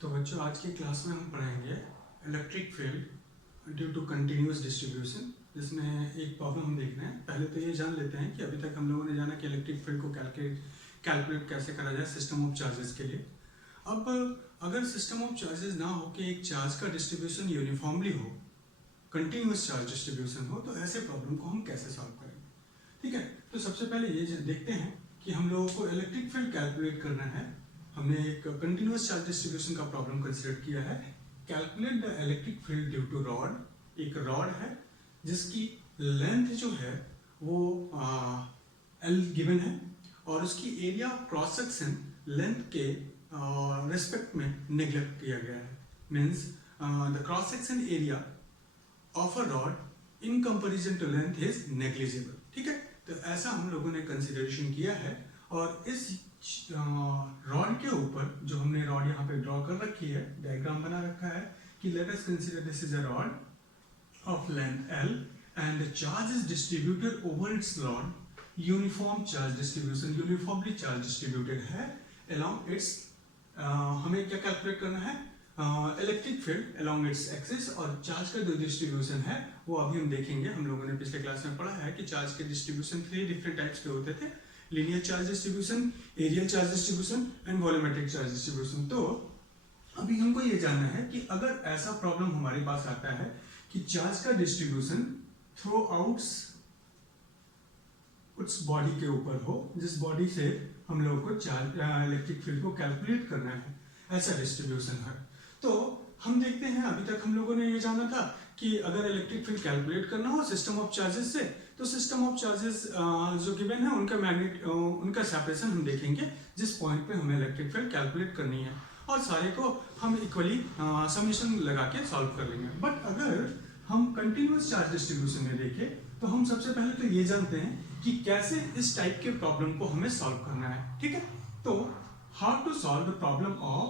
तो बच्चों आज की क्लास में हम पढ़ेंगे electric field due to continuous distribution, जिसमें एक प्रॉब्लम हम देख रहे हैं। पहले तो ये जान लेते हैं कि अभी तक हम लोगों ने जाना कि इलेक्ट्रिक फील्ड को कैलकुलेट कैसे करा जाए सिस्टम ऑफ चार्जेस के लिए। अब अगर सिस्टम ऑफ चार्जेस ना हो कि एक चार्ज का डिस्ट्रीब्यूशन यूनिफॉर्मली हो, कंटिन्यूअस चार्ज डिस्ट्रीब्यूशन हो, तो ऐसे प्रॉब्लम को हम कैसे सॉल्व करेंगे। ठीक है, तो सबसे पहले ये देखते हैं कि हम लोगों को इलेक्ट्रिक फील्ड कैलकुलेट करना है। हमने एक कंटिन्यूअस चार्ज डिस्ट्रीब्यूशन का प्रॉब्लम कंसीडर किया है। Calculate the electric field due to rod. एक रॉड है जिसकी लेंथ जो है वो एल गिवन है और उसकी एरिया क्रॉस सेक्शन लेंथ के रिस्पेक्ट में नेग्लेक्ट किया गया है। Means the cross section area of a rod in comparison to length is negligible. ठीक है, तो ऐसा हम लोगों ने कंसिडरेशन किया है और इस रॉड के ऊपर जो हमने रॉड यहाँ पे ड्रॉ कर रखी है, डायग्राम बना रखा है कि late us consider this is a rod of length L and the charge is distributed over its rod. Uniform charge distribution, uniformly charge distributed है along its हमें क्या कैलकुलेट करना है, electric field along its axis. और charge का जो distribution है वो अभी हम देखेंगे। हम लोगों ने पिछले क्लास में पढ़ा है कि चार्ज के डिस्ट्रीब्यूशन 3 डिफरेंट टाइप्स के होते थे, linear charge distribution, areal charge distribution and volumetric charge distribution. तो अभी हमको ये जानना है कि अगर ऐसा प्रॉब्लम हमारे पास आता है कि चार्ज का डिस्ट्रीब्यूशन थ्रू आउट उस बॉडी के ऊपर हो जिस बॉडी से हम लोगों को चार्ज इलेक्ट्रिक फील्ड को कैलकुलेट करना है, ऐसा डिस्ट्रीब्यूशन है। तो हम देखते हैं अभी तक हम लोगों ने ये जाना था कि अगर इलेक्ट्रिक फील्ड कैलकुलेट करना हो सिस्टम ऑफ चार्जेस से, तो सिस्टम ऑफ चार्जेस जो गिवन है उनका उनका सेपरेशन हम देखेंगे जिस पॉइंट पे हमें इलेक्ट्रिक फील्ड कैलकुलेट करनी है, और सारे को हम इक्वली समेशन लगा के सॉल्व कर लेंगे। बट अगर हम कंटिन्यूअस चार्ज डिस्ट्रीब्यूशन में देखें तो हम सबसे पहले तो ये जानते हैं कि कैसे इस टाइप के प्रॉब्लम को हमें सॉल्व करना है। ठीक है, तो how to solve the problem of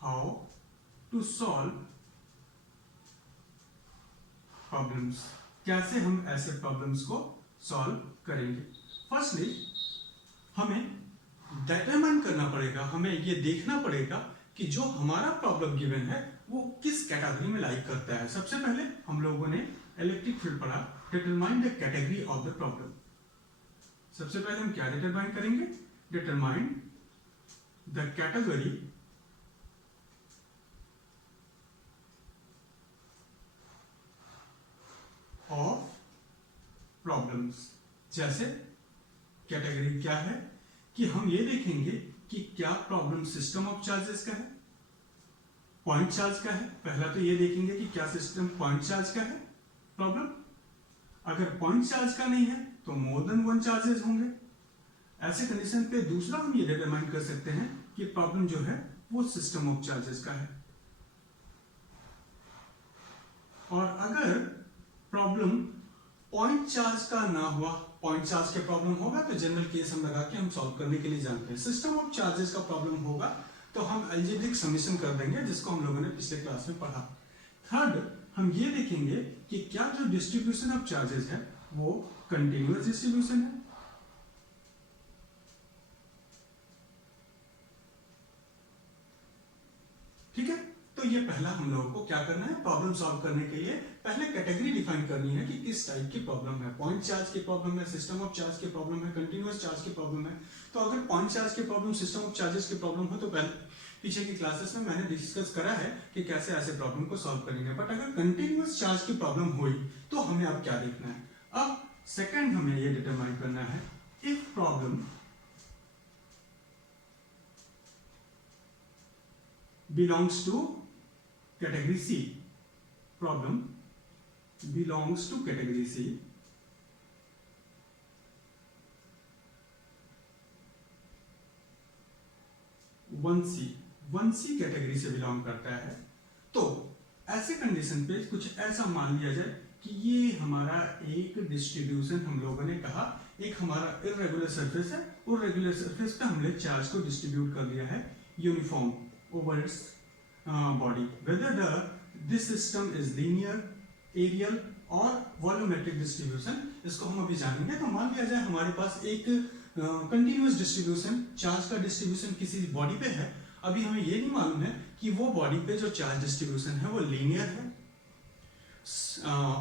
how to solve problems, कैसे हम ऐसे प्रॉब्लम्स को सॉल्व करेंगे। फर्स्टली हमें डिटरमाइन करना पड़ेगा, हमें ये देखना पड़ेगा कि जो हमारा प्रॉब्लम गिवन है वो किस कैटेगरी में लाइक करता है। सबसे पहले हम लोगों ने इलेक्ट्रिक फील्ड पढ़ा, determine the category of the problem. सबसे पहले हम क्या डिटरमाइन करेंगे, determine the category of problems. जैसे कैटेगरी क्या है कि हम ये देखेंगे कि क्या प्रॉब्लम सिस्टम ऑफ चार्जेस का है, पॉइंट चार्ज का है। पहला तो ये देखेंगे कि क्या सिस्टम पॉइंट चार्ज का है प्रॉब्लम। अगर पॉइंट चार्ज का नहीं है तो मोर देन वन चार्जेस होंगे। ऐसे कंडीशन पे दूसरा हम ये डिटरमाइन कर सकते हैं कि प्रॉब्लम जो है वो सिस्टम ऑफ चार्जेस का है। और अगर प्रॉब्लम पॉइंट चार्ज का ना हुआ, पॉइंट चार्ज के प्रॉब्लम होगा तो जनरल केस हम लगा के हम सॉल्व करने के लिए जानते हैं। सिस्टम ऑफ चार्जेस का प्रॉब्लम होगा तो हम अलजेब्रिक समेशन कर देंगे, जिसको हम लोगों ने पिछले क्लास में पढ़ा। थर्ड हम ये देखेंगे कि क्या जो डिस्ट्रीब्यूशन ऑफ चार्जेस है वो कंटिन्यूअस डिस्ट्रीब्यूशन है। ठीक है, तो ये पहला हम लोगों को क्या करना है, प्रॉब्लम सॉल्व करने के लिए पहले कैटेगरी डिफाइन करनी है कि किस टाइप की प्रॉब्लम है। पॉइंट चार्ज की प्रॉब्लम है, सिस्टम ऑफ चार्ज की प्रॉब्लम है, कंटिन्यूअस चार्ज की प्रॉब्लम है। तो अगर पॉइंट चार्ज की प्रॉब्लम, सिस्टम ऑफ चार्जेस की प्रॉब्लम हो तो पहले पीछे की क्लासेस में मैंने डिस्कस करा है कि कैसे ऐसे प्रॉब्लम को सॉल्व करेंगे। बट अगर कंटिन्यूअस चार्ज की प्रॉब्लम हुई तो हमें अब क्या देखना है। अब सेकंड हमें ये डिटरमाइन करना है, if problem belongs to category C, problem belongs to category C, one C category से बिलोंग करता है। तो ऐसे कंडीशन पे कुछ ऐसा मान लिया जाए कि ये हमारा एक डिस्ट्रीब्यूशन, हम लोगों ने कहा एक हमारा इरेगुलर सरफेस है, और रेगुलर सरफेस पे हमने चार्ज को डिस्ट्रीब्यूट कर दिया है uniform over it's body, whether this system is linear, aerial और वॉल्यूमेट्रिक डिस्ट्रीब्यूशन, इसको हम अभी जानेंगे। तो मान लिया जाए हमारे पास एक कंटिन्यूअस डिस्ट्रीब्यूशन, चार्ज का डिस्ट्रीब्यूशन किसी बॉडी पे है अभी हमें ये नहीं मालूम है कि वो बॉडी पे जो चार्ज डिस्ट्रीब्यूशन है वो लीनियर है,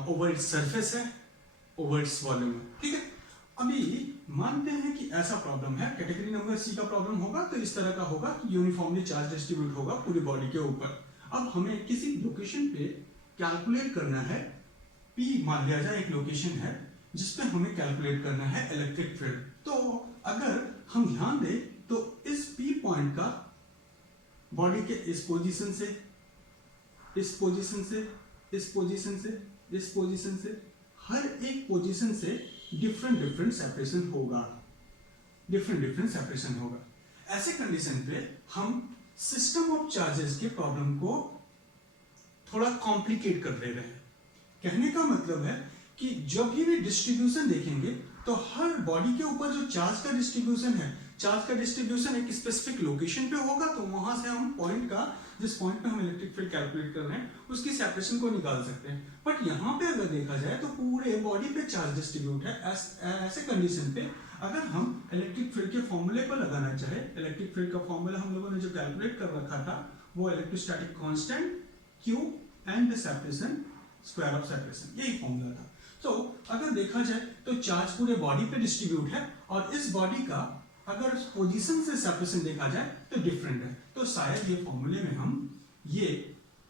ओवर इट्स सरफेस है, ओवर इट्स वॉल्यूम है। ठीक है, अभी मानते हैं कि ऐसा प्रॉब्लम है, कैटेगरी नंबर सी का प्रॉब्लम होगा तो इस तरह का होगा कि यूनिफॉर्मली चार्ज डिस्ट्रीब्यूट होगा पूरी बॉडी के ऊपर। अब हमें किसी लोकेशन पे कैलकुलेट करना है, P मान लिया जाए एक लोकेशन है जिसपे हमें कैलकुलेट करना है इलेक्ट्रिक फील्ड। तो अगर हम ध्यान दें तो इस P पॉइंट का बॉडी के इस पोजीशन से, इस पोजीशन से, इस पोजीशन से, इस पोजीशन से, हर एक पोजीशन से डिफरेंट डिफरेंट सेपरेशन होगा, डिफरेंट डिफरेंट सेपरेशन होगा। ऐसे कंडीशन पे हम सिस्टम ऑफ चार्जेस के प्रॉब्लम को थोड़ा कॉम्प्लिकेट कर दे रहे हैं। कहने का मतलब है कि जब भी डिस्ट्रीब्यूशन देखेंगे तो हर बॉडी के ऊपर जो चार्ज का डिस्ट्रीब्यूशन है, चार्ज का डिस्ट्रीब्यूशन एक स्पेसिफिक लोकेशन पे होगा, तो वहां से हम पॉइंट का, जिस पॉइंट पे हम इलेक्ट्रिक फील्ड कैलकुलेट कर रहे हैं उसकी सेपरेशन को निकाल सकते हैं। बट यहाँ पे अगर देखा जाए तो पूरे बॉडी पे चार्ज डिस्ट्रीब्यूट है। ऐसे कंडीशन पे अगर हम इलेक्ट्रिक फील्ड के फॉर्मूले को लगाना चाहे, इलेक्ट्रिक फील्ड का फॉर्मूला हम लोगों ने जो कैलकुलेट कर रखा था वो electrostatic constant Q and the separation, square of separation, यही फॉर्मूला था। तो अगर देखा जाए तो चार्ज पूरे बॉडी पे डिस्ट्रीब्यूट है और इस बॉडी का अगर पोजीशन से सेपरेशन देखा जाए तो डिफरेंट है, तो शायद ये फॉर्मूले में हम ये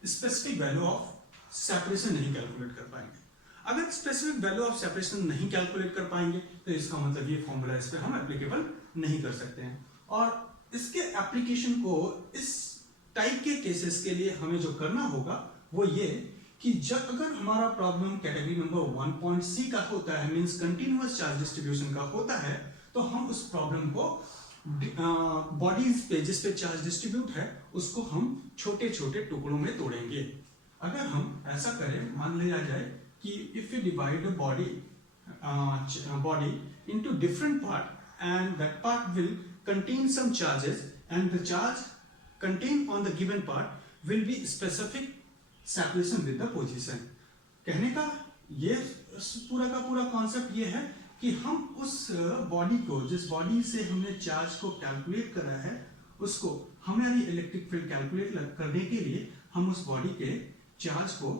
स्पेसिफिक वैल्यू ऑफ सेपरेशन नहीं कैलकुलेट कर पाएंगे। अगर स्पेसिफिक वैल्यू ऑफ सेपरेशन नहीं कैलकुलेट कर पाएंगे तो इसका मतलब ये फॉर्मूला इस पे हम एप्लीकेबल नहीं कर सकते हैं। और इसके एप्लीकेशन को इस टाइप के केसेस के लिए हमें जो करना होगा वो ये कि जब अगर हमारा प्रॉब्लम कैटेगरी नंबर 1.C का होता है, मींस कंटीन्यूअस चार्ज डिस्ट्रीब्यूशन का होता है, तो हम उस प्रॉब्लम को बॉडीज पे जिस पे चार्ज डिस्ट्रीब्यूट है उसको हम छोटे छोटे टुकड़ों में तोड़ेंगे। अगर हम ऐसा करें, मान लिया जाए कि if you divide a body into different part and that part will contain some charges and the charge contain on the given part will be specific separation with the position. कहने का ये पूरा का पूरा कॉन्सेप्ट ये है कि हम उस बॉडी को, जिस बॉडी से हमने चार्ज को कैलकुलेट करा है, उसको हमारी इलेक्ट्रिक फील्ड कैलकुलेट करने के लिए हम उस बॉडी के चार्ज को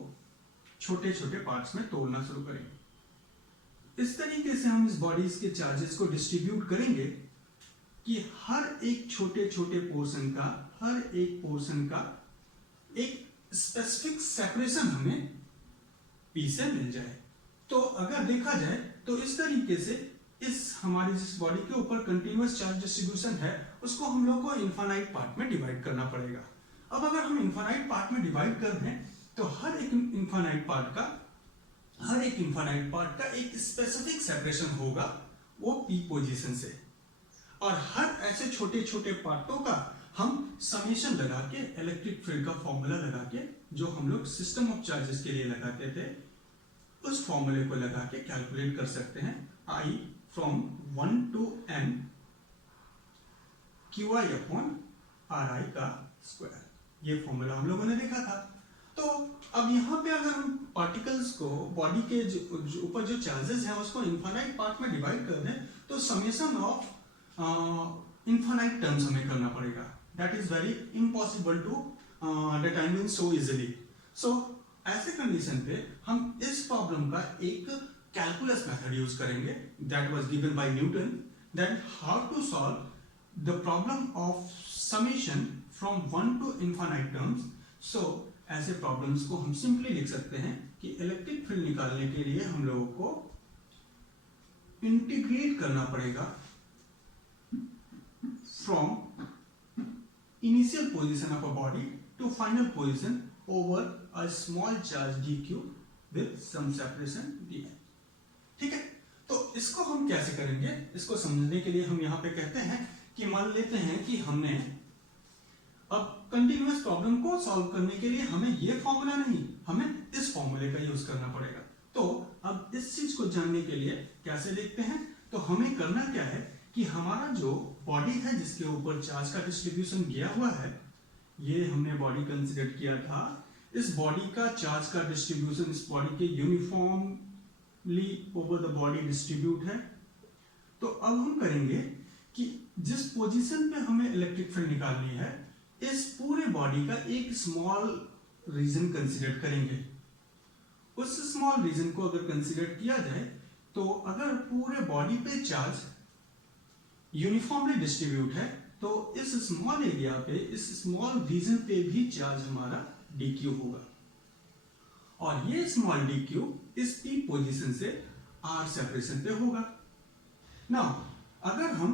छोटे छोटे पार्ट्स में तोड़ना शुरू करेंगे। इस तरीके से हम इस बॉडीज के चार्जेस को डिस्ट्रीब्यूट करेंगे कि हर एक छोटे छोटे पोर्शन का, हर एक पोर्शन का एक स्पेसिफिक सेपरेशन हमें P से मिल जाए। तो अगर देखा जाए तो इस तरीके से इस हमारी जिस बॉडी के ऊपर कंटीन्यूअस चार्ज डिस्ट्रीब्यूशन है उसको हम लोग को इनफाइनाइट पार्ट में डिवाइड करना पड़ेगा। अब अगर हम इनफाइनाइट पार्ट में डिवाइड कर रहे हैं तो हर एक इनफाइनाइट पार्ट का एक स्पेसिफिक सेपरेशन होगा वो P पोजीशन से, और हर ऐसे छोटे छोटे पार्टों का हम समेशन लगा के, इलेक्ट्रिक फील्ड का फॉर्मूला लगा के, जो हम लोग सिस्टम ऑफ चार्जेस के लिए लगाते थे, उस फॉर्मूले को लगा के कैलकुलेट कर सकते हैं I from 1 to n QI upon RI का स्क्वायर। ये फॉर्मूला हम लोगों ने देखा था। तो अब यहाँ पे अगर हम पार्टिकल्स को, बॉडी के ऊपर जो चार्जेस हैं उसको इनफाइनाइट पार्ट में डिवाइड कर दें तो समेशन ऑफ इनफाइनाइट टर्म्स हमें करना पड़ेगा। That is very impossible to determine so easily. So ऐसे कंडीशन पे हम इस प्रॉब्लम का एक कैलकुलस मेथड यूज करेंगे that was given by Newton, that how to solve the problem of summation from 1 to infinite terms. So ऐसे problems को हम सिंपली लिख सकते हैं कि इलेक्ट्रिक फील्ड निकालने के लिए हम लोगों को इंटीग्रेट करना पड़ेगा from initial position of a body to final position over a small charge dq with some separation dn। ठीक है, तो इसको हम कैसे करेंगे, इसको समझने के लिए हम यहाँ पे कहते हैं कि मान लेते हैं कि हमने अब कंटीन्यूअस प्रॉब्लम को सॉल्व करने के लिए हमें ये फॉर्मूला नहीं, हमें इस फॉर्मूले का यूज करना पड़ेगा। तो अब इस चीज को जानने के लिए कैसे देखते हैं, तो हमें करना क्या है कि हमारा जो बॉडी है जिसके ऊपर चार्ज का डिस्ट्रीब्यूशन गया हुआ है, ये हमने बॉडी कंसीडर किया था, इस बॉडी का चार्ज का डिस्ट्रीब्यूशन इस बॉडी के uniformly over the body distribute है। तो अब हम करेंगे कि जिस पोजीशन पे हमें इलेक्ट्रिक फील्ड निकालनी है, इस पूरे बॉडी का एक स्मॉल रीजन कंसीडर करेंगे। उस स्मॉल रीजन को अगर कंसीडर किया जाए तो अगर पूरे बॉडी पे चार्ज यूनिफॉर्मली डिस्ट्रीब्यूट है तो इस स्मॉल एरिया पे, इस स्मॉल रीजन पे भी चार्ज हमारा dq होगा, और ये स्मॉल dq इस p पोजीशन से r सेपरेशन पे होगा। नाउ अगर हम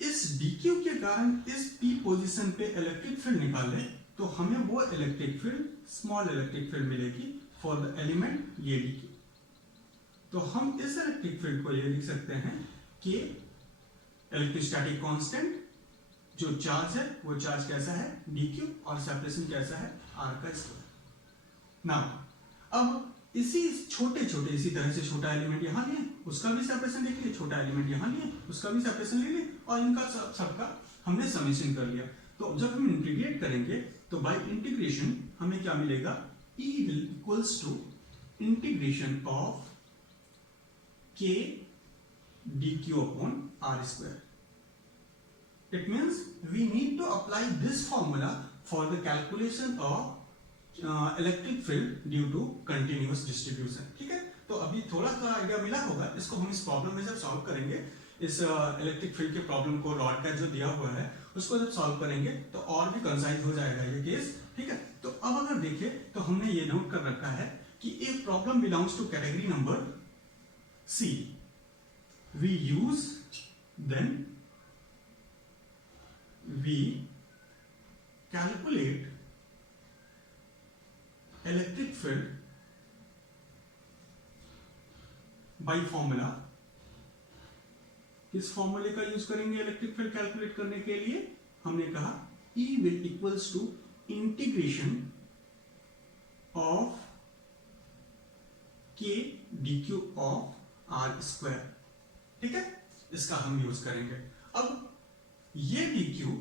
इस dq के कारण इस p पोजीशन पे इलेक्ट्रिक फील्ड निकालें तो हमें वो electric field, small electric field मिलेगी फॉर द एलिमेंट ये dq। तो हम इस इलेक्ट्रिक फील्ड को ये लिख सकते हैं कि इलेक्ट्रोस्टैटिक कांस्टेंट जो चार्ज है वो चार्ज कैसा है dq, और सेपरेशन कैसा है r का स्क्वायर। नाउ अब इसी तरह से छोटा एलिमेंट यहां लिए, उसका भी सेपरेशन लिख लिया, छोटा एलिमेंट यहां लिए, उसका भी सेपरेशन ले लिया, और इनका सबका हमने समेशन कर लिया। तो जब हम इंटीग्रेट करेंगे तो बाय इंटीग्रेशन हमें क्या मिलेगा, E equals to integration of k dq upon r square. It means we need to apply this formula for the calculation of electric field due to continuous distribution. ठीक है, तो अभी थोड़ा सा आइडिया मिला होगा। इसको हम इस प्रॉब्लम में जब सॉल्व करेंगे, इस इलेक्ट्रिक फील्ड के प्रॉब्लम को रॉड का जो दिया हुआ है उसको जब सॉल्व करेंगे तो और भी कंसाइज हो जाएगा ये केस। ठीक है, तो अब अगर देखें तो हमने ये नोट कर रखा है कि a problem belongs to category number C, we use then we calculate electric field by formula. किस फॉर्मूले का यूज करेंगे इलेक्ट्रिक फील्ड कैलकुलेट करने के लिए? हमने कहा E will equals to integration of k dq of r square. ठीक है, इसका हम यूज करेंगे। अब ये dq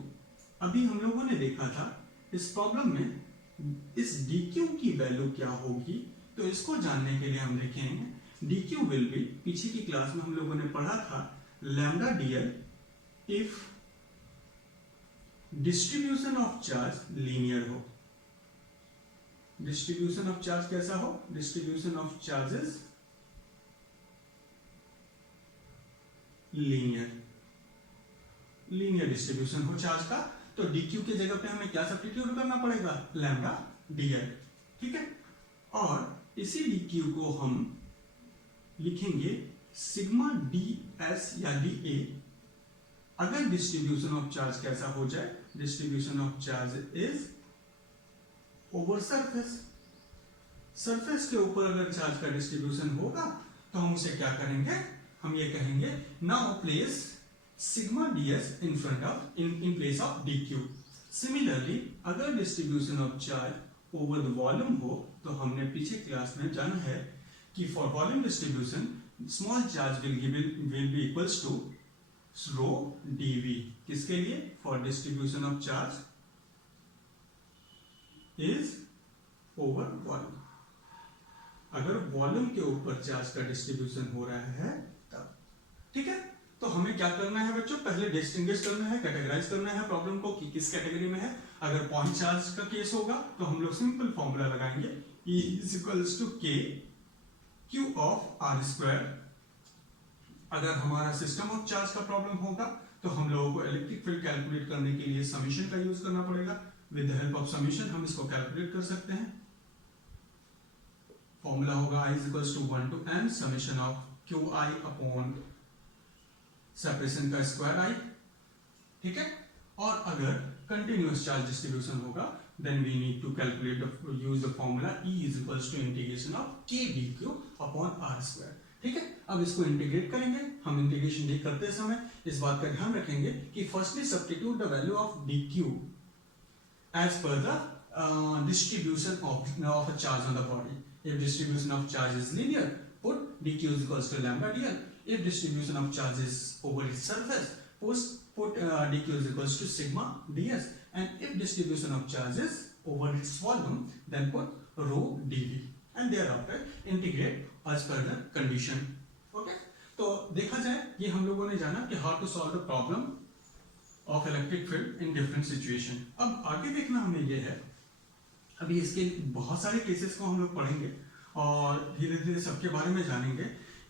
अभी हम लोगों ने देखा था इस प्रॉब्लम में इस dq की वैल्यू क्या होगी, तो इसको जानने के लिए हम देखेंगे dq विल बी, पीछे की क्लास में हम लोगों ने पढ़ा था lambda dl if distribution of charge linear हो। डिस्ट्रीब्यूशन ऑफ चार्ज कैसा हो? Distribution of charges linear distribution हो चार्ज का, तो dq के जगह पे हमें क्या सब्स्टिट्यूट करना पड़ेगा? Lambda dl। ठीक है, और इसी dq को हम लिखेंगे सिग्मा ds या dA अगर डिस्ट्रीब्यूशन ऑफ चार्ज कैसा हो जाए, distribution of charge is over surface. Surface के ऊपर अगर चार्ज का डिस्ट्रीब्यूशन होगा तो हम उसे क्या करेंगे, हम ये कहेंगे now place sigma ds in front of in place of dq। Similarly अगर distribution of charge over the volume हो तो हमने पीछे क्लास में जाना है कि for volume distribution small charge will be equals to rho dv। किसके लिए? For distribution of charge is over volume. अगर वॉल्यूम के ऊपर चार्ज का डिस्ट्रीब्यूशन हो रहा है तब। ठीक है, तो हमें क्या करना है बच्चों, पहले डिस्टिंग्विश करना है, कैटेगराइज करना है प्रॉब्लम को कि किस कैटेगरी में है। अगर पॉइंट चार्ज का केस होगा तो हम लोग सिंपल फॉर्मूला लगाएंगे E is equals to k q of r square। अगर हमारा सिस्टम ऑफ चार्ज का प्रॉब्लम होगा तो हम लोगों को इलेक्ट्रिक फील्ड कैलकुलेट करने के लिए समीशन का यूज करना पड़ेगा। With the help of summation हम इसको कैलकुलेट कर सकते हैं। फॉर्मूला होगा I is equals to 1 to n summation of qi upon separation का स्क्वायर i। ठीक है, और अगर कंटिन्यूअस चार्ज डिस्ट्रीब्यूशन होगा then we need to calculate use the formula E is equals to integration of k dq upon r square. ठीक है, अब इसको इंटीग्रेट करेंगे। हम इंटीग्रेशन करते समय इस बात का ध्यान रखेंगे कि firstly substitute the value of dq as per the distribution of a charge on the body. If distribution of charge is linear put dq is equals to lambda dl। If distribution of charge is over its surface, put dq is equals to sigma ds, and if distribution of charge is over its volume, then put rho dv, and thereafter integrate as per the condition। Okay? तो देखा जाए ये हम लोगों ने जाना कि how to solve the problem of electric field in different situation. अब आगे देखना हमें ये है, अभी इसके बहुत सारे केसेस को हम लोग पढ़ेंगे और धीरे धीरे सबके बारे में जानेंगे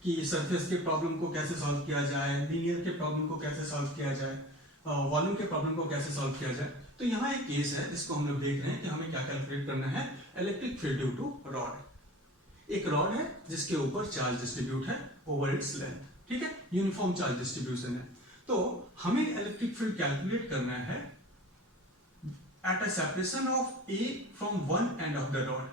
कि सरफेस के प्रॉब्लम को कैसे सॉल्व किया जाए, लीनियर के प्रॉब्लम को कैसे सॉल्व किया जाए, वॉल्यूम के प्रॉब्लम को कैसे सॉल्व किया जाए। तो यहाँ एक केस है जिसको हम लोग देख रहे हैं कि हमें क्या कैलकुलेट करना है, electric field due to rod. एक रॉड है जिसके ऊपर चार्ज डिस्ट्रीब्यूट है ओवर इट्स लेंथ, ठीक है, यूनिफॉर्म चार्ज डिस्ट्रीब्यूशन है। तो हमें इलेक्ट्रिक फील्ड कैलकुलेट करना है at a separation of A from one end of the rod,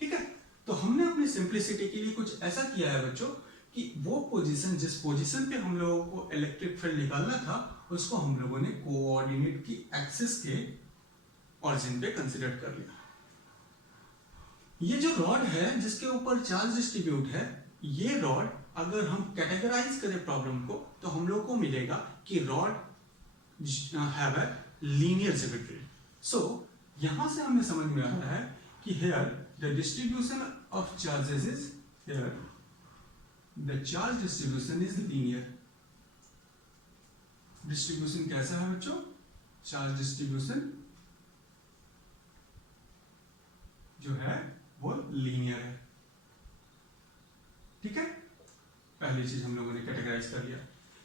ठीक है। तो हमने अपनी सिंप्लिसिटी के लिए कुछ ऐसा किया है बच्चों कि वो पोजीशन, जिस पोजीशन पे हम लोगों को इलेक्ट्रिक फील्ड निकालना था, उसको हम लोगों ने कोऑर्डिनेट की एक्सिस के ऑरिजिन पे कंसीडर कर लिया। ये जो रॉड है जिसके ऊपर चार्ज डिस्ट्रीब्यूट है, ये रॉड अगर हम कैटेगराइज करें प्रॉब्लम को तो हम लोग को मिलेगा कि rod have a linear symmetry. So यहां से हमें समझ में आता है कि here the distribution of charges is here, the charge distribution is linear. Distribution कैसा है बच्चों, चार्ज डिस्ट्रीब्यूशन जो है वो लीनियर है, ठीक है। पहली चीज हम लोगों ने कैटेगराइज कर लिया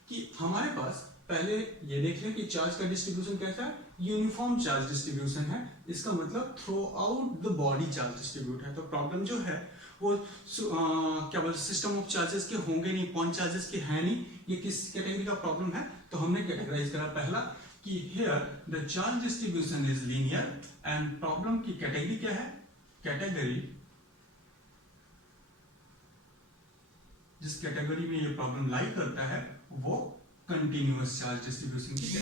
कि हमारे पास, पहले ये देख लें कि चार्ज का डिस्ट्रीब्यूशन कैसा है, यूनिफॉर्म चार्ज डिस्ट्रीब्यूशन है। इसका मतलब through out the body charge distribute है। तो प्रॉब्लम जो है वो क्या बोलते, सिस्टम ऑफ चार्जेस के होंगे नहीं, पॉइंट चार्जेस के है नहीं, ये किस कैटेगरी का प्रॉब्लम है। तो हमने कैटेगराइज करा पहला कि here the charge distribution is linear and problem की कैटेगरी क्या है, कैटेगरी जिस कैटेगरी में ये प्रॉब्लम लाई करता है वो कंटिन्यूअस चार्ज डिस्ट्रीब्यूशन की।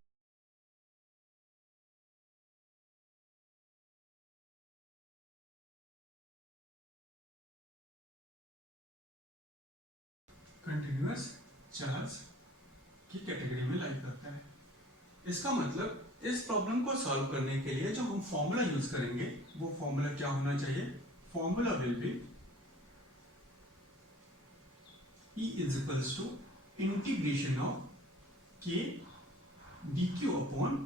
कंटिन्यूअस चार्ज की कैटेगरी में लाई करता है। इसका मतलब इस प्रॉब्लम को सॉल्व करने के लिए जो हम फॉर्मूला यूज करेंगे वो फॉर्मूला क्या होना चाहिए, formula will be E is equals to integration of K dq upon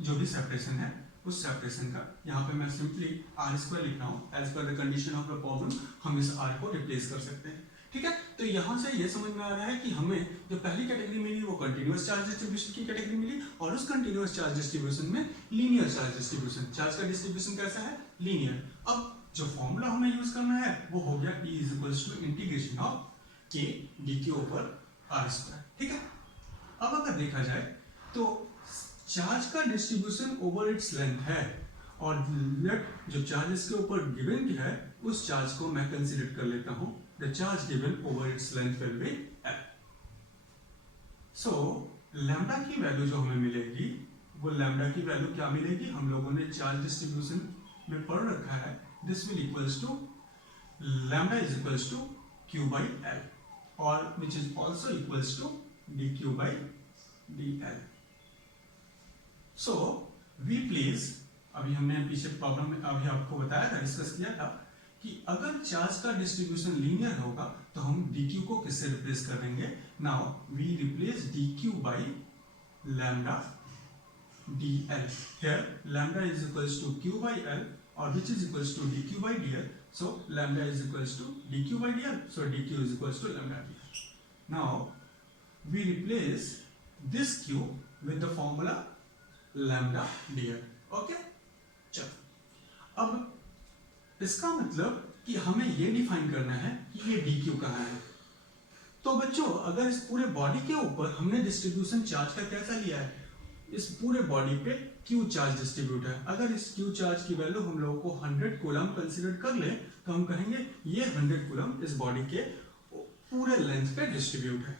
जो भी सेपरेशन है उस सेपरेशन का, यहाँ पे मैं सिंपली r स्क्वायर लिख रहा हूँ, as per the condition of the problem हम इस r को रिप्लेस कर सकते हैं, ठीक है। तो यहाँ से ये समझ में आ रहा है कि हमें जो पहली कैटेगरी मिली वो कंटिन्यूअस चार्ज डिस्ट्रीब्यूशन की कैटेगरी मिली, और उस कंटिन्यूअस चार्ज डिस्ट्रीब्यूशन में लीनियर चार्ज डिस्ट्रीब्यूशन, चार्ज का डिस्ट्रीब्यूशन कैसा है, लीनियर। अब जो फॉर्मूला हमें यूज करना है वो हो गया E is equals to integration of K dq over r square, ठीक है। अब अगर देखा जाए तो चार्ज का डिस्ट्रीब्यूशन ओवर इट्स लेंथ है और लेट जो चार्ज इसके ऊपर गिवन है उस चार्ज को मैं कंसीडर कर लेता हूं, the charge given over its length will be L। So lambda की वैल्यू जो हमें मिलेगी वो लैम्डा की वैल्यू क्या मिलेगी, हम लोगों ने चार्ज डिस्ट्रीब्यूशन में पढ़ रखा है, this will equals to lambda is equals to Q by L और which is also equals to dq by dl। So we please, अभी हमने पीछे प्रॉब्लम में अभी आपको बताया था, डिस्कस किया था कि अगर चार्ज का डिस्ट्रीब्यूशन लीनियर होगा तो हम dq को किससे रिप्लेस कर देंगे, now we replace dq by lambda dl। here lambda is equals to q by l or which is equals to dq by dl, so lambda is equals to dq by dl, so dq is equals to lambda dl। now we replace this q with the formula lambda dl, okay। चलो अब इसका मतलब कि हमें ये define करना है कि ये dq कहाँ है। तो बच्चों अगर इस पूरे बॉडी के ऊपर हमने डिस्ट्रीब्यूशन चार्ज का कैसा लिया है, इस पूरे बॉडी पे Q चार्ज डिस्ट्रीब्यूट है, अगर इस Q चार्ज की वैल्यू हम लोगों को 100 कूलम कंसीडर कर ले तो हम कहेंगे ये 100 कूलम इस बॉडी के पूरे लेंथ पे डिस्ट्रीब्यूट है।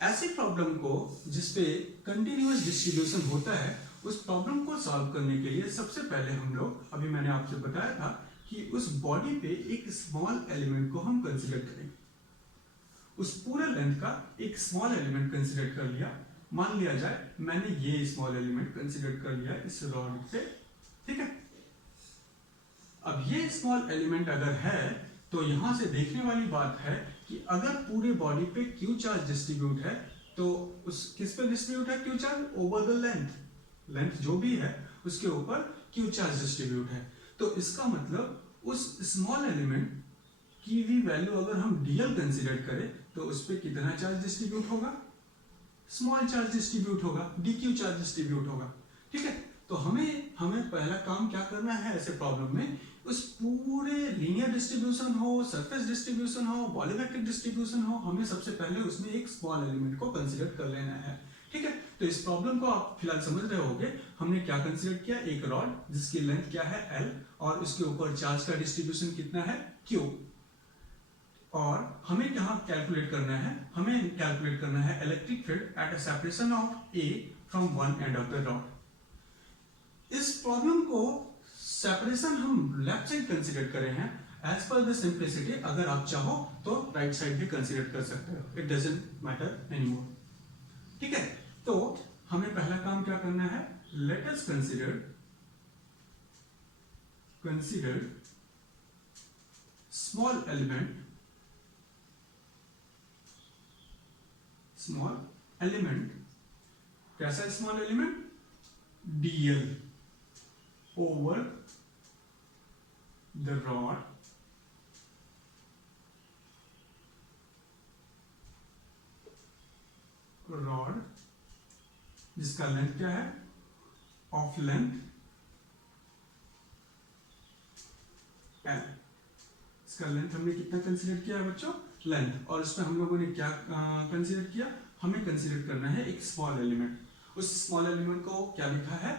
ऐसी प्रॉब्लम को जिसपे कंटिन्यूअस डिस्ट्रीब्यूशन होता है उस प्रॉब्लम को सॉल्व करने के लिए सबसे पहले हम लोग, अभी मैंने आपसे बताया था कि उस बॉडी पे एक स्मॉल एलिमेंट को हम कंसीडर करेंगे, उस पूरे लेंथ का एक स्मॉल एलिमेंट कंसीडर कर लिया। मान लिया जाए मैंने ये स्मॉल एलिमेंट कंसीडर कर लिया इस रॉड पे, ठीक है। अब ये स्मॉल एलिमेंट अगर है तो यहां से देखने वाली बात है कि अगर पूरे बॉडी पे Q चार्ज डिस्ट्रीब्यूट है तो उस किस पे डिस्ट्रीब्यूट है Q charge? Over the length जो भी है उसके ऊपर क्यू चार्ज डिस्ट्रीब्यूट है। तो इसका मतलब उस स्मॉल एलिमेंट की भी वैल्यू अगर हम डीएल कंसीडर करें तो उस पर कितना चार्ज डिस्ट्रीब्यूट होगा? स्मॉल चार्ज डिस्ट्रीब्यूट होगा, डीक्यू चार्ज डिस्ट्रीब्यूट होगा। ठीक है, तो हमें पहला काम क्या करना है ऐसे प्रॉब्लम में, उस पूरे लीनियर डिस्ट्रीब्यूशन हो, सरफेस डिस्ट्रीब्यूशन हो, वॉल्यूमेट्रिक डिस्ट्रीब्यूशन हो, हमें सबसे पहले उसमें एक स्मॉल एलिमेंट को कंसीडर कर लेना है। ठीक है, तो इस प्रॉब्लम को आप फिलहाल समझ रहे होंगे। हमने क्या कंसीडर किया? एक रॉड जिसकी लेंथ क्या है L और उसके ऊपर चार्ज का डिस्ट्रीब्यूशन कितना है Q, और हमें क्या कैलकुलेट करना है? हमें कैलकुलेट करना है electric field at a separation of A from one end of the rod. इस प्रॉब्लम को सेपरेशन हम लेफ्ट साइड कंसीडर करे हैं एज पर द सिंप्लिसिटी। अगर आप चाहो तो राइट साइड भी कंसीडर कर सकते हो, इट डजंट मैटर एनीमोर। ठीक है, तो हमें पहला काम क्या करना है? Let us consider small element. कैसा small element? dl over the rod जिसका लेंथ क्या है? Of length L। इसका लेंथ हमने कितना कंसीडर किया है बच्चों? लेंथ। और इसमें हम लोगों ने क्या कंसीडर किया? हमें कंसीडर करना है एक स्मॉल एलिमेंट। उस स्मॉल एलिमेंट को क्या लिखा है?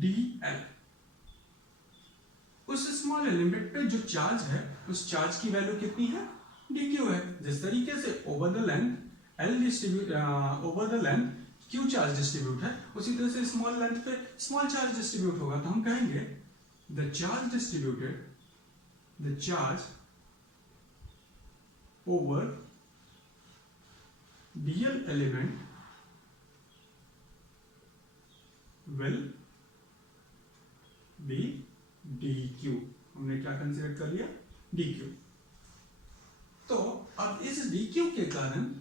dl। उस स्मॉल एलिमेंट पे जो चार्ज है उस चार्ज की वैल्यू कितनी है? dq है। जिस तरीके से over the length L distribute, over the length Q charge distribute है, उसी तरह से स्मॉल लेंथ पे स्मॉल चार्ज डिस्ट्रीब्यूट होगा। तो हम कहेंगे the charge distributed, the charge over dl element will be dq। हमने क्या कंसीडर कर लिया? dq। तो अब इस dq के कारण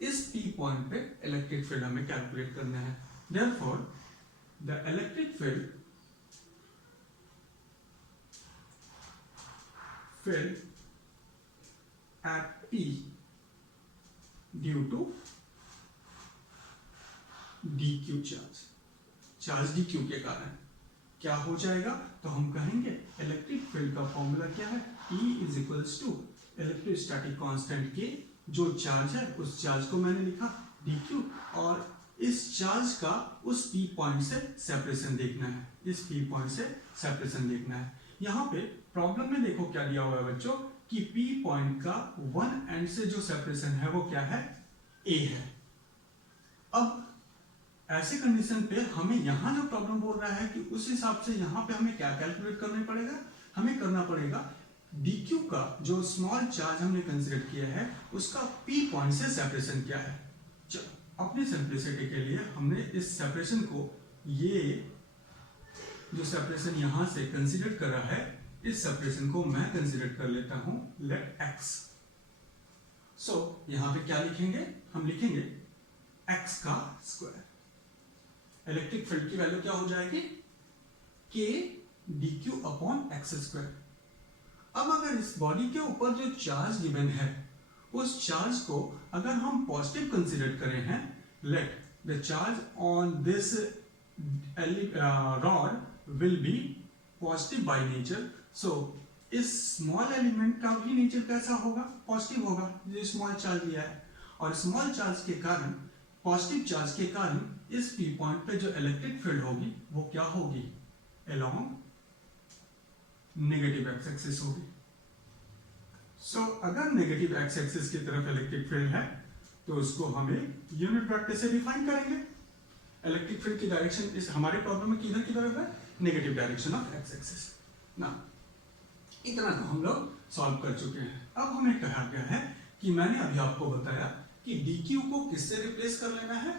इस p पॉइंट पे इलेक्ट्रिक फील्ड हमें कैलकुलेट करना है। Therefore, the electric field at p due to dq charge dq के कारण क्या हो जाएगा? तो हम कहेंगे इलेक्ट्रिक फील्ड का फॉर्मूला क्या है? E is equals to electrostatic constant के जो चार्ज है उस चार्ज को मैंने लिखा dq, और इस चार्ज का उस p पॉइंट से सेपरेशन देखना है, इस p पॉइंट से सेपरेशन देखना है। यहाँ पे प्रॉब्लम में देखो क्या दिया हुआ है बच्चों कि p पॉइंट का वन एंड से जो सेपरेशन है वो क्या है? a है। अब ऐसे कंडीशन पे हमें यहाँ जो प्रॉब्लम बोल रहा है कि उस हिसाब से यहाँ पे हमें क्या कैलकुलेट करना पड़ेगा? हमें करना पड़ेगा dq का जो स्मॉल चार्ज हमने कंसीडर किया है उसका p पॉइंट से सेपरेशन क्या है। चलो अपनी सिंप्लिसिटी के लिए हमने इस सेपरेशन को, ये जो सेपरेशन यहाँ से कंसीडर करा है, इस सेपरेशन को मैं कंसीडर कर लेता हूँ लेट x। सो यहाँ पे क्या लिखेंगे? हम लिखेंगे x का स्क्वायर। इलेक्ट्रिक फील्ड की वैल्यू क्या हो जाएगी? k dq upon x square. अब अगर इस बॉडी के ऊपर जो चार्ज गिवन है उस चार्ज को अगर हम पॉजिटिव कंसीडर करें हैं, let the charge on this rod will be positive by nature. So इस स्मॉल एलिमेंट का भी नेचर कैसा होगा? पॉजिटिव होगा, जो स्मॉल चार्ज लिया है। और स्मॉल चार्ज के कारण, पॉजिटिव चार्ज के कारण इस p पॉइंट पे जो इलेक्ट्रिक फील्ड होगी वो क्या होगी? अलोंग नेगेटिव एक्स एक्सिस होगी। सो अगर नेगेटिव एक्स एक्सिस की तरफ इलेक्ट्रिक फील्ड है तो उसको हमें यूनिट वेक्टर से डिफाइन करेंगे। इलेक्ट्रिक फील्ड की डायरेक्शन इस हमारे प्रॉब्लम में किधर की तरफ है? Negative direction of x axis ना। इतना तो हम लोग सॉल्व कर चुके हैं। अब हमें कहा गया है कि मैंने अभी आपको बताया कि dq को किससे रिप्लेस कर लेना है?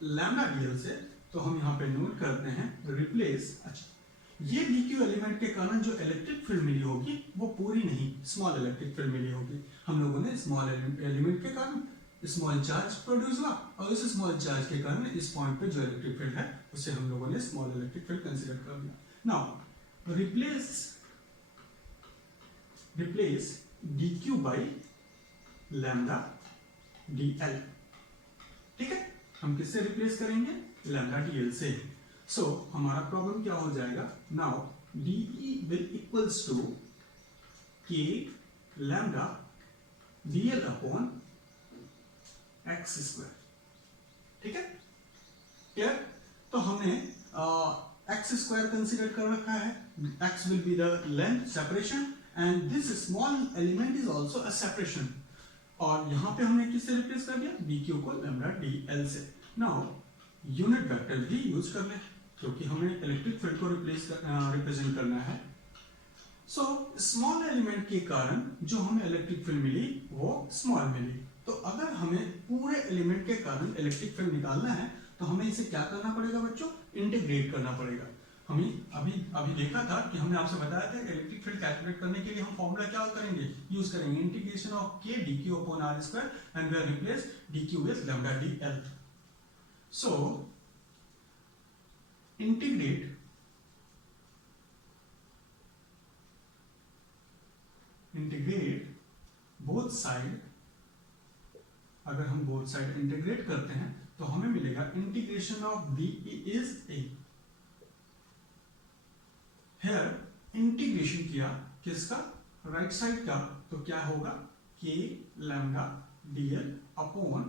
लैम्डा dl से। तो हम यहाँ पे नोट करते हैं रिप्लेस। अच्छा, ये dq एलिमेंट के कारण जो इलेक्ट्रिक फील्ड मिली होगी वो पूरी नहीं, स्मॉल इलेक्ट्रिक फील्ड मिली होगी। हम लोगों ने स्मॉल एलिमेंट के कारण स्मॉल चार्ज प्रोड्यूस हुआ और उस स्मॉल चार्ज के कारण इस पॉइंट पे जो इलेक्ट्रिक फील्ड है उसे हम लोगों ने स्मॉल इलेक्ट्रिक फील्ड कंसीडर कर लिया। Now replace dq by lambda dl। ठीक है, हम किससे रिप्लेस करेंगे? लैम्डा dl से। सो हमारा प्रॉब्लम क्या हो जाएगा? Now dE will equals to k lambda dl upon x square. ठीक है, क्लियर? तो हमने x स्क्वायर कंसीडर कर रखा है, x will be the length separation and this small element is also a separation. और यहां पे हमने किससे रिप्लेस कर दिया? dq को लैम्डा dl से। नाउ यूनिट वेक्टर भी यूज कर ले क्योंकि हमें इलेक्ट्रिक फील्ड को रिप्रेजेंट करना है। सो स्मॉल एलिमेंट के कारण जो हमें इलेक्ट्रिक फील्ड मिली वो स्मॉल मिली। तो अगर हमें पूरे एलिमेंट के कारण इलेक्ट्रिक फील्ड निकालना है तो हमें इसे क्या करना पड़ेगा बच्चों? इंटीग्रेट करना पड़ेगा। हमें अभी देखा था कि हमने आपसे बताया था इलेक्ट्रिक फील्ड कैलकुलेट करने के लिए हम फॉर्मूला क्या करेंगे? यूज करेंगे integration of k dq upon r square and we replace dq with lambda dl। So integrate both side. अगर हम बोथ साइड इंटीग्रेट करते हैं तो हमें मिलेगा integration of b is a। Here integration किया किसका? राइट साइड का, तो क्या होगा? k lambda dl upon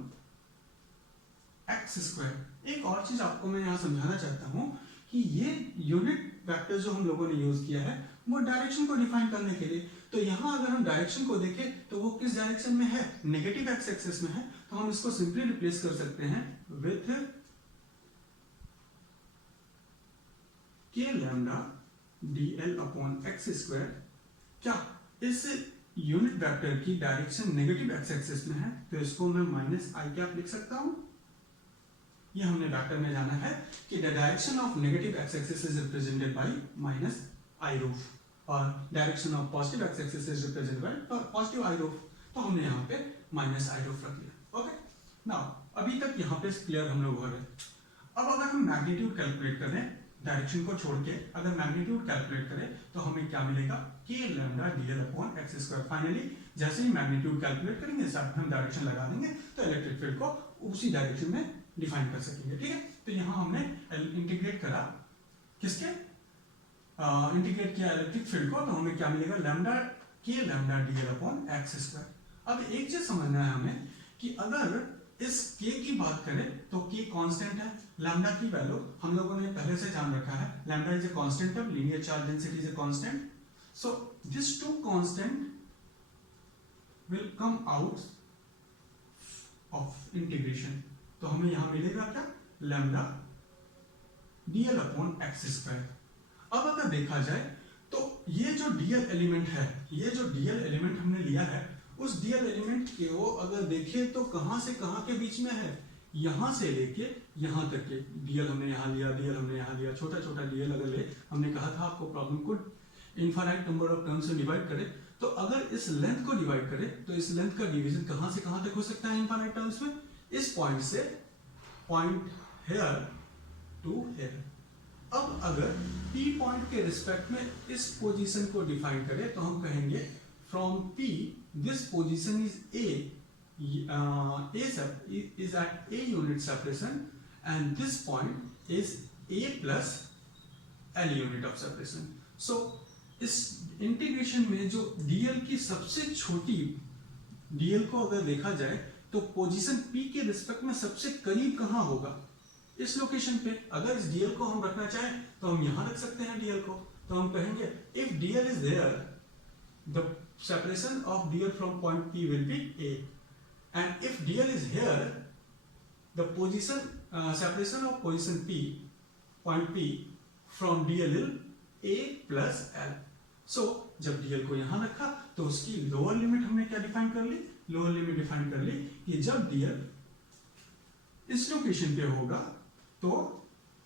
x square. एक और चीज आपको मैं यहां समझाना चाहता हूं कि ये यूनिट वेक्टर जो हम लोगों ने यूज किया है वो डायरेक्शन को डिफाइन करने के लिए। तो यहां अगर हम डायरेक्शन को देखें तो वो किस डायरेक्शन में है? नेगेटिव एक्स एक्सिस में है। तो हम इसको सिंपली रिप्लेस कर सकते हैं with k lambda dl upon x square. क्या इस यूनिट वेक्टर की डायरेक्शन नेगेटिव एक्स एक्सिस में है तो इसको मैं माइनस आई कैप लिख सकता हूं। ये हमने वेक्टर में जाना है कि the direction of negative X axis is represented by minus I roof और direction of positive X axis is represented by positive I roof. तो हमने यहाँ पे माइनस आई रूफ रख लिया। ओके, नाउ अभी तक यहाँ पे क्लियर हम लोग हो रहे हैं। अब अगर हम मैग्नीट्यूड कैलकुलेट करें डायरेक्शन को छोड़ के, अगर मैग्नीट्यूड कैलकुलेट करें तो हमें क्या मिलेगा? k lambda dl upon x square. Finally जैसे ही मैग्नीट्यूड कैलकुलेट करेंगे साथ में हम डायरेक्शन लगा देंगे तो इलेक्ट्रिक फील्ड को उसी डायरेक्शन में डिफाइन कर सकेंगे। ठीक है, तो यहां हमने इंटीग्रेट करा किसके? इंटीग्रेट किया इलेक्ट्रिक फील्ड को, तो हमें क्या मिलेगा? Lambda k lambda dl upon x square. अब एक चीज समझना है हमें कि अगर इस k की बात करें तो k कांस्टेंट है, लैम्डा की वैल्यू हम लोगों ने पहले से जान रखा है। Lambda is a constant of linear charge density is a constant. So this two constant will come out of integration. तो हमें यहां मिलेगा क्या? Lambda dl upon x square. अब अगर देखा जाए तो ये जो dl एलिमेंट है, ये जो dl एलिमेंट हमने लिया है उस dl एलिमेंट के वो अगर देखें तो कहां से कहां के बीच में है? यहां से लेके यहां तक के dl हमने यहां लिया, dl हमने यहां लिया, छोटा छोटा dl अगर ले, हमने कहा था आपको प्रॉब्लम को इनफाइनाइट नंबर ऑफ टर्म्स से डिवाइड करें तो अगर इस लेंथ को डिवाइड करें तो इस लेंथ का डिवीजन कहां से कहां तक हो सकता है इनफाइनाइट टर्म्स में? इस पॉइंट से पॉइंट हेयर टू हेयर। अब अगर P पॉइंट के रिस्पेक्ट में इस पोजीशन को डिफाइन करें तो हम कहेंगे from P this position is A is at A unit separation and this point is A plus L unit of separation. So इस इंटीग्रेशन में जो dl की सबसे छोटी dl को अगर देखा जाए तो पोजीशन P के रिस्पेक्ट में सबसे करीब कहां होगा? इस लोकेशन पे। अगर इस dl को हम रखना चाहें तो हम यहां रख सकते हैं dl को। तो हम कहेंगे if dl is there the separation of dl from point P will be A and if dl is here the position separation of position P point P from dl is A plus L. So जब dl को यहां रखा तो उसकी lower limit हमने क्या define कर ली? Lower limit define कर ली कि जब dl इस लोकेशन पे होगा तो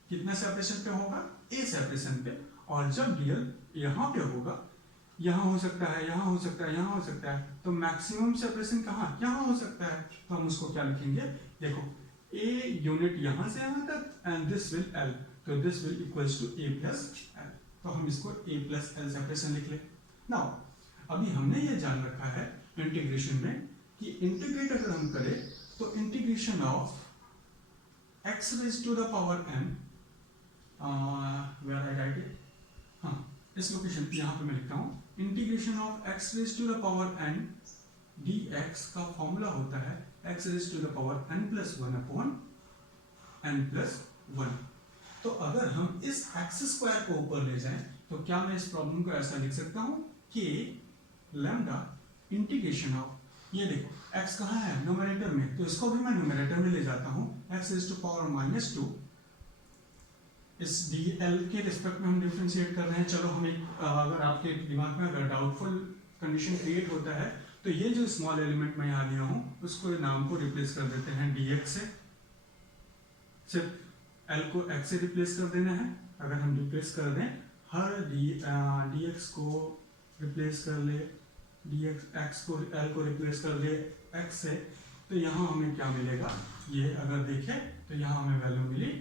कितना सेपरेशन पे होगा? A सेपरेशन पे। और जब dl यहां पे होगा यहाँ हो सकता है, यहाँ हो सकता है, यहाँ हो सकता है, तो मैक्सिमम सेपरेशन कहाँ, यहाँ हो सकता है, तो हम उसको क्या लिखेंगे, देखो ए यूनिट यहाँ से यहाँ तक एंड दिस विल एल, तो this will equals to a plus l, तो हम इसको ए प्लस एल सेपरेशन लिख ले। नाउ अभी हमने ये जान रखा है इंटीग्रेशन में कि इंटीग्रेट अगर हम करें तो integration of x raised to the power n, where I write it, हाँ इस लोकेशन यहाँ पे मैं लिखता हूँ, integration of x raised to the power n dx का फॉर्मूला होता है x raised to the power n plus 1 upon n plus 1। तो अगर हम इस x स्क्वायर को ऊपर ले जाएं तो क्या मैं इस प्रॉब्लम को ऐसा लिख सकता हूँ कि लैम्डा इंटीग्रेशन ऑफ, ये देखो x कहाँ है न्यूमरेटर में, तो इसको भी मैं न्यूमरेटर में ले जाता हूँ, x raised to power minus 2, इस dl के रिस्पेक्ट में हम डिफरेंशिएट कर रहे हैं। चलो हम एक अगर आपके दिमाग में अगर डाउटफुल कंडीशन क्रिएट होता है तो ये जो स्मॉल एलिमेंट मैं यहाँ लिया हूँ उसको नाम को रिप्लेस कर देते हैं dx से, सिर्फ l को x से रिप्लेस कर देना है। अगर हम रिप्लेस कर दें हर dx को रिप्लेस कर ले, dx x को l को रिप्लेस कर दे x से, तो यहाँ हमें क्या मिलेगा, ये अगर देखें तो यहाँ हमें वैल्यू मिली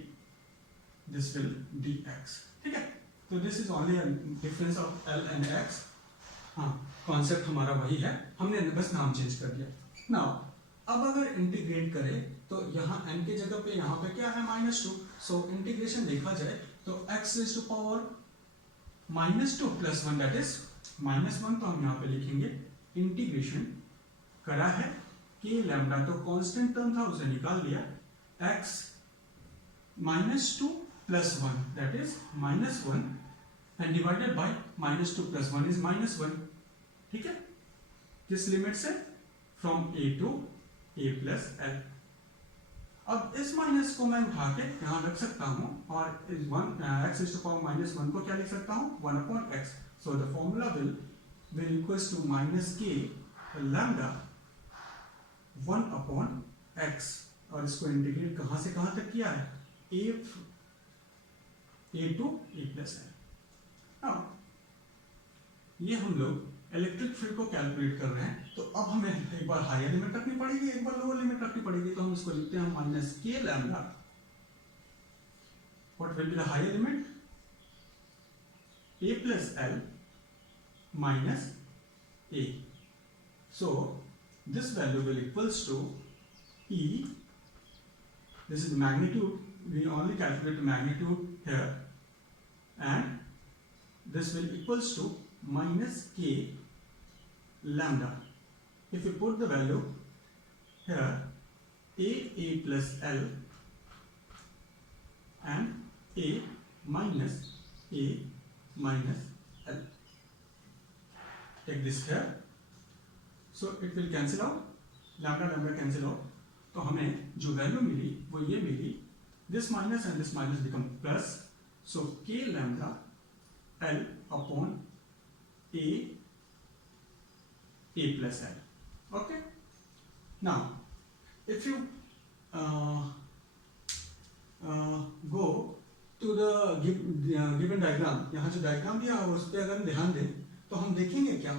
दिस विल dx, ठीक है। तो this is only difference of l and x, हाँ कॉन्सेप्ट हमारा वही है, हमने बस नाम चेंज कर दिया। नाउ अब अगर इंटीग्रेट करें तो यहाँ n की जगह पे यहाँ पे क्या है -2, सो इंटीग्रेशन देखा जाए तो x raised to power -2 plus 1 that is -1, तो हम यहाँ पे लिखेंगे इंटीग्रेशन करा है कि लैम्डा तो कांस्टेंट टर्म था उसे निकाल लिया, x -2 plus 1 that is -1 and divided by -2 plus 1 is -1, ठीक है, किस लिमिट से, from a to a plus l। अब इस माइनस को मैं उठा के यहाँ रख सकता हूँ और इस x raised to power -1 को क्या लिख सकता हूँ 1 upon x, so the formula will equals to -k lambda 1 upon x, और इसको इंटीग्रेट कहाँ से कहाँ तक किया है, a to a plus l। now ये हम लोग इलेक्ट्रिक फील्ड को कैलकुलेट कर रहे हैं, तो अब हमें एक बार हायर लिमिट रखनी पड़ेगी, एक बार लोअर लिमिट रखनी पड़ेगी, तो हम इसको लिखते हैं -k lambda, what will be the higher limit, a plus l minus a, so this value will equals to e, this is the magnitude, we only calculate the magnitude here, and this will equals to -k lambda, if you put the value here a plus l and a minus l, take this here, so it will cancel out, lambda cancel out, तो हमें जो value मिली वो ये मिली, this minus and this minus become plus, so k lambda l upon a plus l, okay। now if you go to the given diagram, यहाँ जो diagram दिया है उस पर अगर हम ध्यान दें तो हम देखेंगे क्या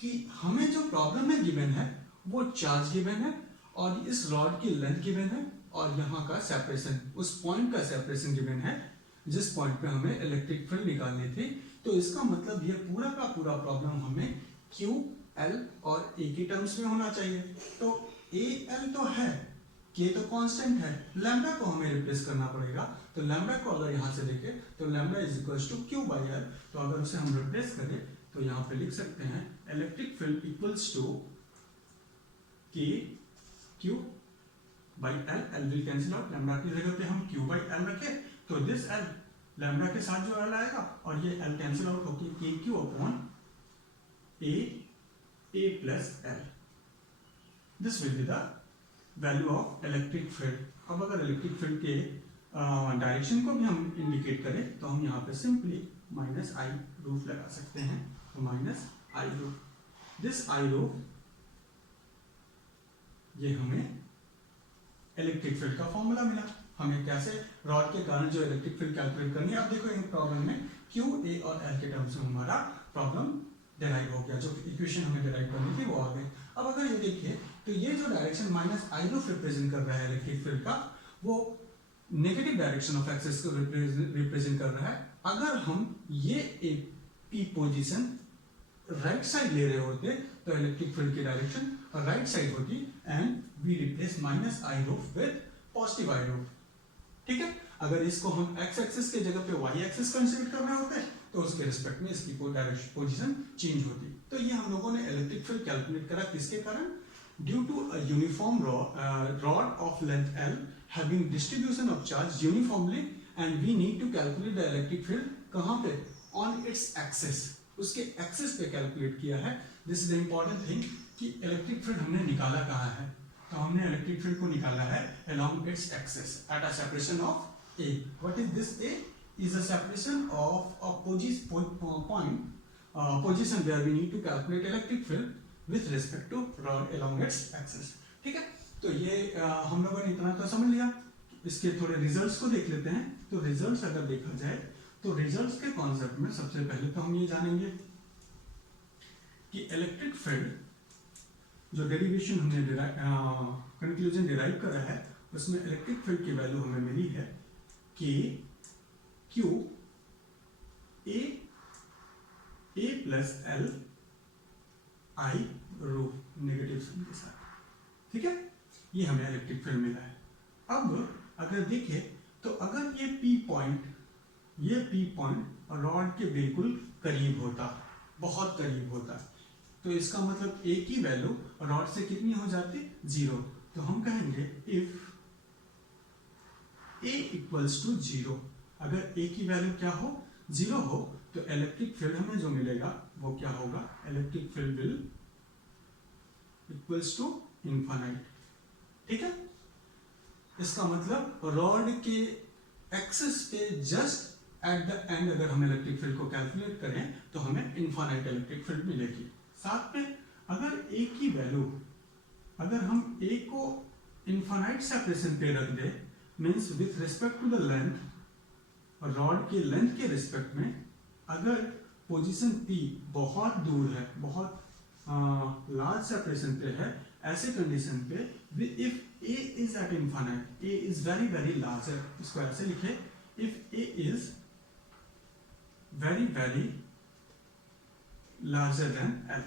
कि हमें जो प्रॉब्लम में गिवन है वो चार्ज गिवन है और इस रॉड की लेंथ गिवन है और यहाँ का सेपरेशन, उस पॉइंट का सेपरेशन गिवन है जिस पॉइंट पे हमें इलेक्ट्रिक फील्ड निकालनी थी। तो इसका मतलब ये पूरा का पूरा प्रॉब्लम हमें Q, L और A की टर्म्स में होना चाहिए। तो A L तो है, K तो कांस्टेंट है, लैम्डा को हमें रिप्लेस करना पड़ेगा, तो लैम्डा को अगर यहाँ से देखें तो lambda is equals to Q by L, तो अगर उसे हम रिप्लेस करें तो यहाँ पे लिख सकते हैं electric field equals to K Q by L, L will cancel out, lambda की जगह पे हम Q बाई L रखें तो दिस L लैम्डा के साथ जो L आएगा और ये L कैंसिल आउट होकर K Q upon A plus L, this will be the value of electric field। अब अगर इलेक्ट्रिक फील्ड के डायरेक्शन को भी हम इंडिकेट करें तो हम यहाँ पे सिंपली -i रूफ लगा सकते हैं, तो -i roof, this i roof ये हमें इलेक्ट्रिक फील्ड का फॉर्मूला मिला। हमें कैसे रॉड के कारण जो इलेक्ट्रिक फील्ड कैलकुलेट करनी है, अब देखो इन प्रॉब्लम में Q, A और L के टर्म्स में हमारा प्रॉब्लम डिराइव हो गया, जो इक्वेशन हमें डिराइव करनी थी वो आ गई। अब अगर ये देखिए तो ये जो डायरेक्शन माइनस आई रूफ रिप्रेजेंट कर रहा है इलेक्ट्रिक फील्ड का, वो नेगेटिव डायरेक्शन ऑफ एक्सिस को रिप्रेजेंट कर रहा है। अगर हम ये एक पी पोजीशन राइट साइड ले रहे होते तो इलेक्ट्रिक फील्ड की डायरेक्शन राइट साइड होती and we replace minus I roof with positive I roof. ठीक है, अगर इसको हम एक्स एक्सिस के जगह पे वाई एक्सिस कंसीडर कर रहे होते तो उसके रिस्पेक्ट में इसकी डायरेक्शन पोजीशन चेंज होती। तो ये हम लोगों ने इलेक्ट्रिक फील्ड कैलकुलेट करा किसके कारण, due to a uniform rod of length L having distribution of charge uniformly and we need to calculate the electric field कहाँ पे, on its axis, उसके एक्सिस पे कैलकुलेट किया है। This is the important thing कि electric field हमने निकाला कहाँ है, तो हमने इलेक्ट्रिक फील्ड को निकाला है along its axis at a separation of A. What is this A? Is a separation of a position where we need to calculate electric field with respect to rod along its axis. ठीक है, तो ये हम लोगों ने इतना तो समझ लिया। इसके थोड़े रिजल्ट्स को देख लेते हैं। तो रिजल्ट्स अगर देखा जाए तो रिजल्ट्स के कॉन्सेप्ट में सबसे पहले तो हम ये जानेंगे कि इलेक्ट्रिक फील्ड जो डेरिवेशन हमने कंक्लूजन डिराइव करा है उसमें इलेक्ट्रिक फील्ड की वैल्यू हमें मिली है कि Q A plus L I roof negative sign के साथ। ठीक है, ये हमें इलेक्ट्रिक फील्ड मिला है। अब अगर देखें तो अगर ये P पॉइंट रॉड के बिल्कुल करीब होता, बहुत करीब होता, तो इसका मतलब A की वैल्यू रॉड से कितनी हो जाती, 0। तो हम कहेंगे इफ A इक्वल्स टू 0, अगर A की वैल्यू क्या हो, 0 हो, तो इलेक्ट्रिक फील्ड हमें जो मिलेगा वो क्या होगा, electric field will equals to infinite. ठीक है, इसका मतलब रॉड के एक्सिस पे जस्ट एट द एंड अगर हम इलेक्ट्रिक फील्ड को कैलकुलेट करें तो हमें इनफाइनाइट इलेक्ट्रिक फील्ड मिलेगी। साथ में अगर A की वैल्यू, अगर हम A को इनफाइनाइट सेपरेशन पे रख दे, means with respect to the length, rod के लेंथ के रिस्पेक्ट में अगर पोजीशन P बहुत दूर है, बहुत लार्ज सेपरेशन पे है, ऐसे कंडीशन पे if A is at infinite, A is very very larger, इसको ऐसे लिखे, if A is very very larger than L,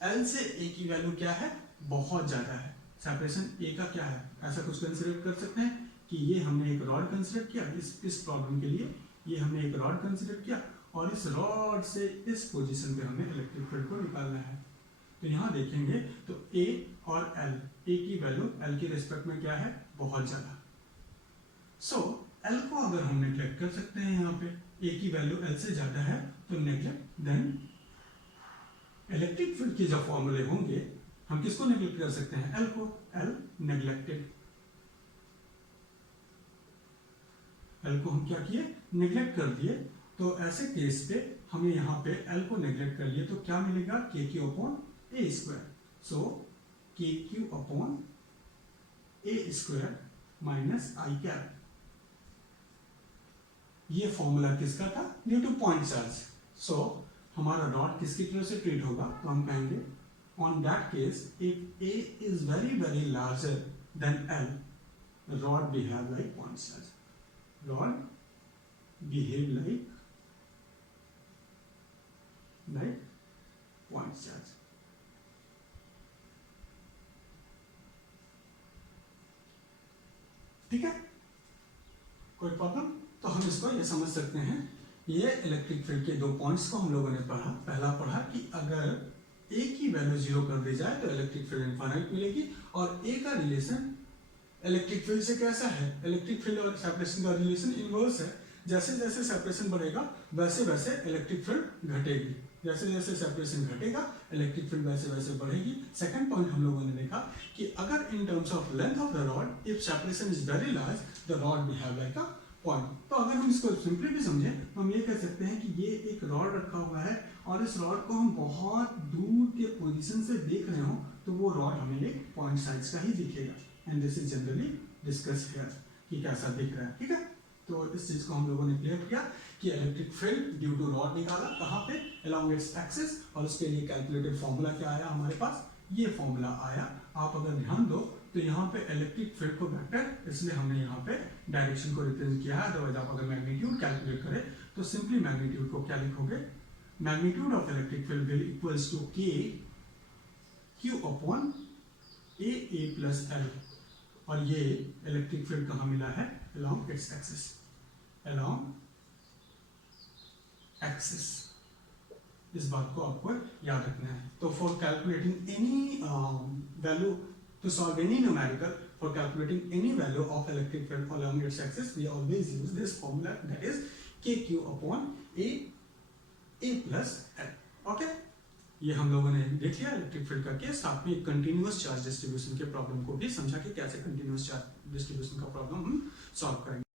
L से A की वैल्यू क्या है, बहुत ज्यादा है, सेपरेशन A का क्या है, ऐसा कुछ कंसिडर कर सकते हैं कि ये हमने एक रॉड कंसिडर किया, इस प्रॉब्लम के लिए ये हमने एक रॉड कंसिडर किया और इस रॉड से इस पोजीशन पे हमें इलेक्ट्रिक फील्ड को निकालना है। तो यहाँ देखेंगे तो A और L, A की वैल्यू L के रिस्पेक्ट में क्या है, बहुत ज्यादा। सो L को अगर हम नेग्लेक्ट कर सकते हैं, यहाँ पे A की वैल्यू L से ज्यादा है तो नेग्लेक्ट, देन इलेक्ट्रिक फील्ड के जो फॉर्मूले होंगे हम किसको नेग्लेक्ट कर सकते हैं, L को, L नेग्लेक्टेड, L को हम क्या किए, नेग्लेक्ट कर दिए। तो ऐसे केस पे हमें यहाँ पे L को नेग्लेक्ट कर लिए तो क्या मिलेगा, KQ upon A square. So KQ upon A square minus I cap. ये फॉर्मूला किसका था, ड्यू टू पॉइंट चार्ज। सो हमारा रॉड किसकी तरफ से ट्रीट होगा, तो हम कहेंगे on that case if A is very very larger than L, rod behave like point charge, rod behave like point charge। ठीक है, कोई प्रॉब्लम, तो हम इसको ये समझ सकते हैं, ये इलेक्ट्रिक फील्ड के दो पॉइंट्स को हम लोगों ने पढ़ा। पहला पढ़ा कि अगर A की वैल्यू 0 कर दी जाए तो इलेक्ट्रिक फील्ड इनफाइनाइट मिलेगी, और A का रिलेशन इलेक्ट्रिक फील्ड से कैसा है, इलेक्ट्रिक फील्ड और सेपरेशन का रिलेशन इनवर्स है। जैसे जैसे सेपरेशन बढ़ेगा वैसे वैसे इलेक्ट्रिक फील्ड घटेगी, जैसे जैसे सेपरेशन घटेगा इलेक्ट्रिक फील्ड वैसे वैसे बढ़ेगी। सेकंड पॉइंट हम लोगों ने देखा कि अगर in terms of length of the rod if separation is very large the rod behave like a point. तो अगर हम इसको सिंपली भी समझे तो हम ये कह सकते हैं कि ये एक रॉड रखा हुआ है और इस रॉड को हम बहुत दूर के पोजीशन से देख रहे हो तो वो रॉड हमें एक पॉइंट साइज का ही दिखेगा, and this is generally discuss here कि कैसा दिख रहा है। ठीक है, तो इस चीज को हम लोगों ने क्लियर किया कि electric field due to rod निकाला कहाँ पे, अलोंग इट्स एक्सिस, और उसके लिए कैलकुलेटेड फॉर्मूला क्या आया हमारे पास, ये फॉर्मूला आया। आप अगर ध्यान दो तो यहाँ पे इलेक्ट्रिक फील्ड को वेक्टर, इसलिए हमने यहाँ पे डायरेक्शन को रिप्रेजेंट किया है। अदरवाइज आप अगर मैग्नीट्यूड कैलकुलेट करें तो सिंपली मैग्नीट्यूड को क्या लिखोगे, magnitude of electric field will equals to k q upon a plus l, और ये इलेक्ट्रिक फील्ड कहाँ मिला है, along its axis, along axis। इस बात को आपको याद रखना है। तो for calculating any value, to solve any numerical, for calculating any value of electric field along its axis, we always use this formula, that is kq upon a plus l। okay, ये हम लोगों ने देख लिया electric field का case. साथ में continuous charge distribution के प्रॉब्लम को भी समझा कि कैसे कंटिन्यूअस चार्ज डिस्ट्रीब्यूशन का प्रॉब्लम हम सॉल्व करेंगे।